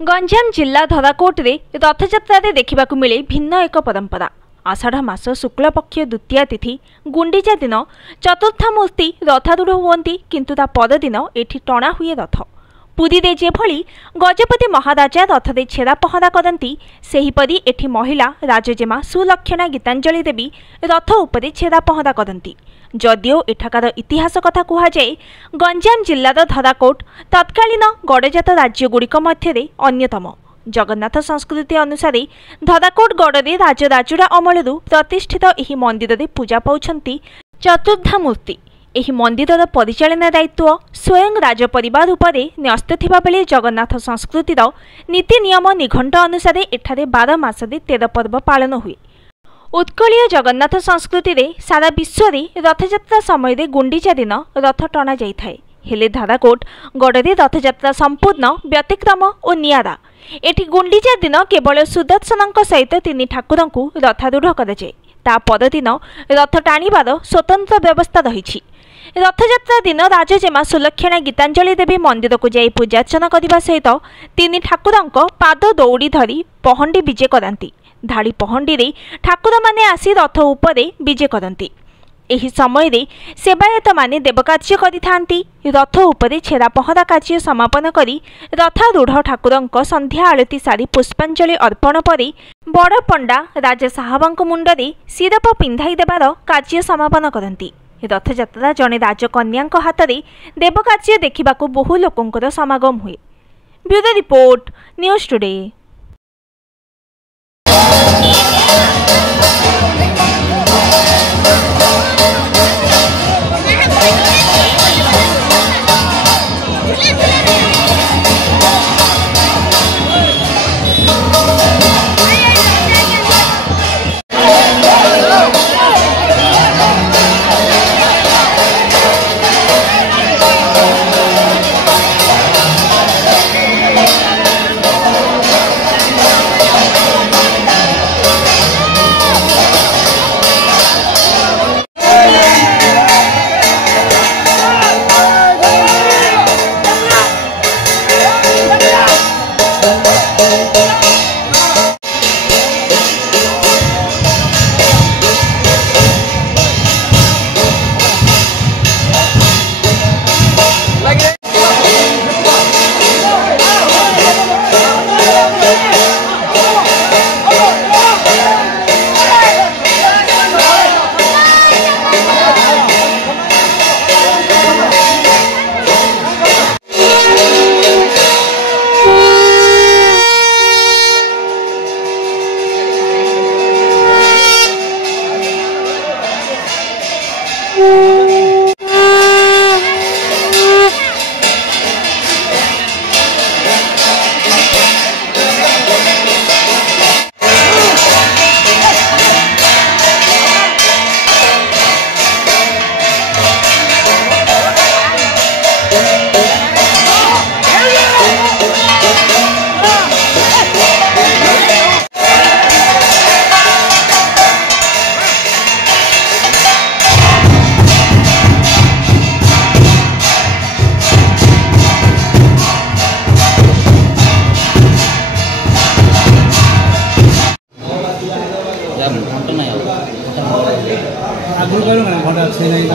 गंजाम जिला धराकोट रे रथयात्रा देखा मिले भिन्न एक परंपरा। आषाढ़ मास शुक्ल पक्ष द्वितीय तिथि गुंडीचा दिन चतुर्थामूर्ति रथारूढ़ हुअंती, किंतु ता परदिन एठी टणा हुए रथ। पुरी रे जेभली गजपति महाराजा रथरे छेरा पहरा करती, सेहीपरि एठी महिला राजजेमा सुलक्षणा गीतांजलि देवी रथ उपरे छेरा पहरा करती। जदिओ एठाकार इतिहास कथा कहुए, गंजाम जिलार धराकोट तत्कालीन गड़जात राज्यगुड़िक मध्य अन्यतम। जगन्नाथ संस्कृति अनुसार धराकोट गड़े राजराजुड़ा अमलू प्रतिष्ठित एही मंदिर रे पूजा पाउछंती चतुर्धामूर्ति। एही मंदिरर परिचालना दायित्व स्वयं राजपरिवार उपरे न्यस्त थिबा बेले जगन्नाथ संस्कृतिर नीति नियम निघंट अनुसार एठारे 12 मासरे 13 पर्व पालन हुए। उत्कलीय जगन्नाथ संस्कृति रे सारा विश्व रे रथयात्रा समय रे गुंडीचा दिन रथ टणा जाइथाए। हेले धराकोट गड़े रथयात्रा संपूर्ण व्यतिक्रम और नियारा। एठी गुंडीचा दिन केवल सुदर्शन सहित 3 ठाकुरंकु रथारूढ़ कराए। ता परदिन रथ टाणीबार स्वतंत्र व्यवस्था रही। रथयात्रा दिन राजजेमा सुलक्षणा गीतांजलि देवी मंदिर को जाई पूजार्चना करने सहित 3 ठाकुरंक पाद दौड़ी धरी पहंडी विजे करांती। धाड़ी पहंडी रे ठाकुर माने आसी रथ उपरे विजे करंती। एही समय रे सेवायत माने देवकार्य करिथांती। रथ उपरे छेरा पहरा कार्य समापन करी रथारूढ़ ठाकुरंक संध्या आलती सारी पुष्पांजलि अर्पण परे बड़ पंडा राजा साहबंक मुंडरे सिरप पिंधाई देवार कार्य समापन करती। रथयात्रा जने राजकन्यांक हातरे देवकार्य देखिबाकू बहु लोकंकर समागम हुए। Bureau report, news today. आगुल करूँ ना घंटा 6 नहीं